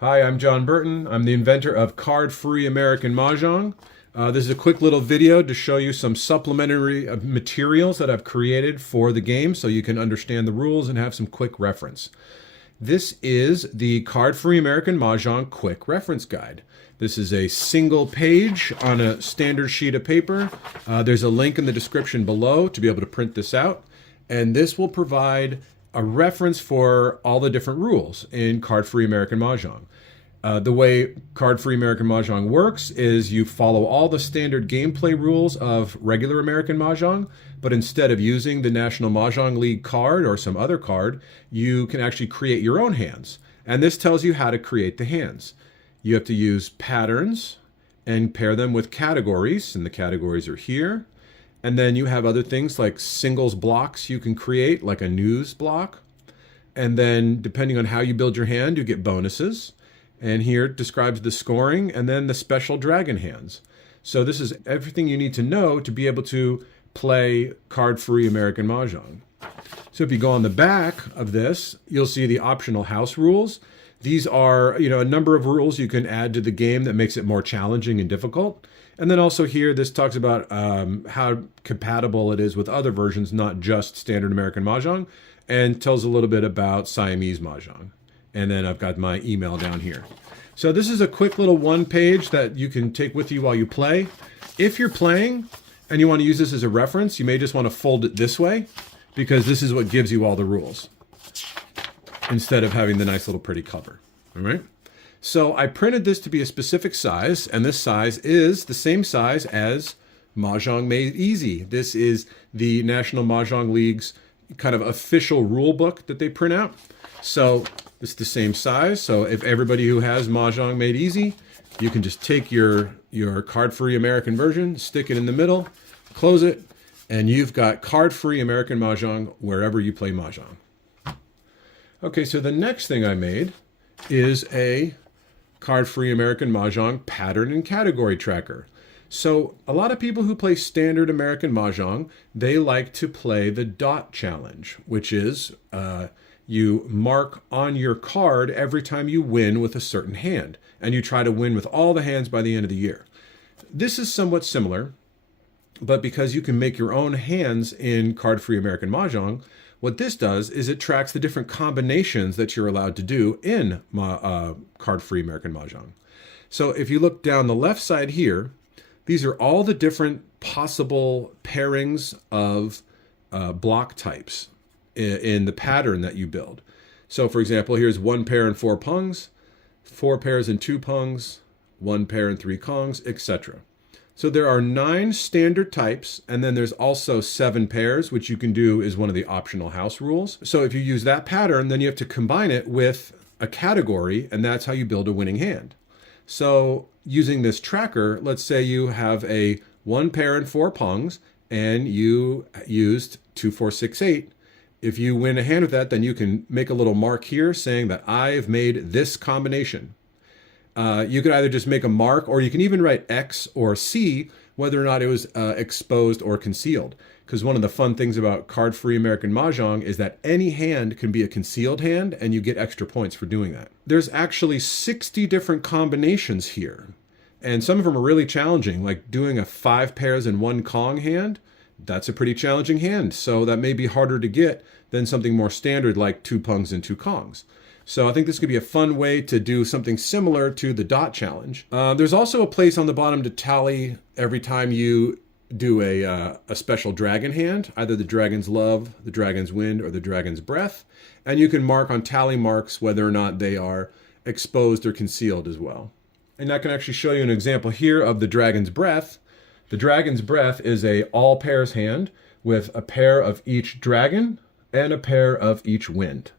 Hi, I'm John Burton. I'm the inventor of card-free American Mah Jongg. This is a quick little video to show you some supplementary materials that I've created for the game so you can understand the rules and have some quick reference. This is the card-free American Mah Jongg quick reference guide. This is a single page on a standard sheet of paper. There's a link in the description below to be able to print this out. And this will provide a reference for all the different rules in card-free American Mah Jongg. The way card-free American Mah Jongg works is you follow all the standard gameplay rules of regular American Mah Jongg, but instead of using the National Mahjong League card or some other card, you can actually create your own hands. And this tells you how to create the hands. You have to use patterns and pair them with categories, and the categories are here. And then you have other things like singles blocks you can create, like a news block. And then depending on how you build your hand, you get bonuses. And here it describes the scoring and then the special dragon hands. So this is everything you need to know to be able to play card-free American Mahjong. So if you go on the back of this, you'll see the optional house rules. These are, a number of rules you can add to the game that makes it more challenging and difficult. And then also here, this talks about how compatible it is with other versions, not just standard American Mahjong, and tells a little bit about Siamese Mahjong. And then I've got my email down here. So this is a quick little one page that you can take with you while you play. If you're playing and you want to use this as a reference, you may just want to fold it this way because this is what gives you all the rules instead of having the nice little pretty cover. All right. So I printed this to be a specific size, and this size is the same size as Mahjong Made Easy. This is the National Mahjong League's kind of official rule book that they print out. So it's the same size. So if everybody who has Mahjong Made Easy, you can just take your card-free American version, stick it in the middle, close it, and you've got card-free American Mahjong wherever you play Mahjong. Okay, so the next thing I made is a card-free American Mahjong pattern and category tracker. So a lot of people who play standard American Mahjong, they like to play the dot challenge, which is you mark on your card every time you win with a certain hand, and you try to win with all the hands by the end of the year. This is somewhat similar, but because you can make your own hands in card-free American Mahjong, what this does is it tracks the different combinations that you're allowed to do in card-free American Mahjong. So if you look down the left side here, these are all the different possible pairings of block types in the pattern that you build. So for example, here's 1 pair and 4 pungs, 4 pairs and 2 pungs, 1 pair and 3 kongs, etc. So there are 9 standard types, and then there's also 7 pairs, which you can do is one of the optional house rules. So if you use that pattern, then you have to combine it with a category, and that's how you build a winning hand. So using this tracker, let's say you have a 1 pair and 4 pungs, and you used 2, 4, 6, 8. If you win a hand with that, then you can make a little mark here saying that I've made this combination. You could either just make a mark, or you can even write X or C, whether or not it was exposed or concealed. Because one of the fun things about card-free American Mahjong is that any hand can be a concealed hand, and you get extra points for doing that. There's actually 60 different combinations here, and some of them are really challenging, like doing a 5 pairs and 1 kong hand. That's a pretty challenging hand, so that may be harder to get than something more standard like 2 pungs and 2 kongs. So I think this could be a fun way to do something similar to the dot challenge. There's also a place on the bottom to tally every time you do a special dragon hand, either the dragon's love, the dragon's wind, or the dragon's breath. And you can mark on tally marks whether or not they are exposed or concealed as well. And I can actually show you an example here of the dragon's breath. The dragon's breath is a all pairs hand with a pair of each dragon and a pair of each wind.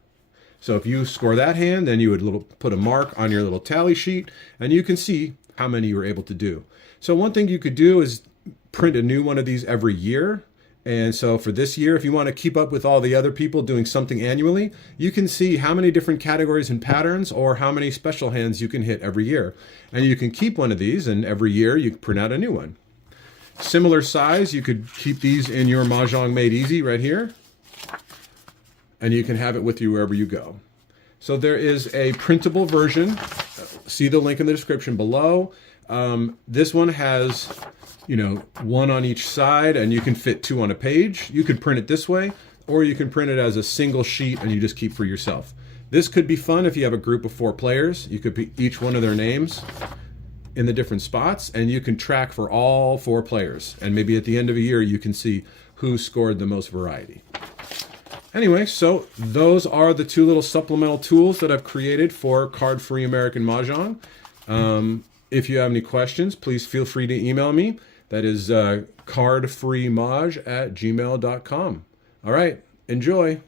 So if you score that hand, then you would put a mark on your little tally sheet, and you can see how many you were able to do. So one thing you could do is print a new one of these every year. And so for this year, if you want to keep up with all the other people doing something annually, you can see how many different categories and patterns or how many special hands you can hit every year. And you can keep one of these, and every year you print out a new one. Similar size, you could keep these in your Mahjong Made Easy right here, and you can have it with you wherever you go. So there is a printable version see the link in the description below. This one has, one on each side, and you can fit 2 on a page. You could print it this way, or you can print it as a single sheet and you just keep for yourself. This could be fun if you have a group of 4 players. You could put each one of their names in the different spots, and you can track for all 4 players. And maybe at the end of a year, you can see who scored the most variety. Anyway, so those are the 2 little supplemental tools that I've created for card-free American Mahjong. If you have any questions, please feel free to email me. That is cardfreemahj@gmail.com. All right, enjoy.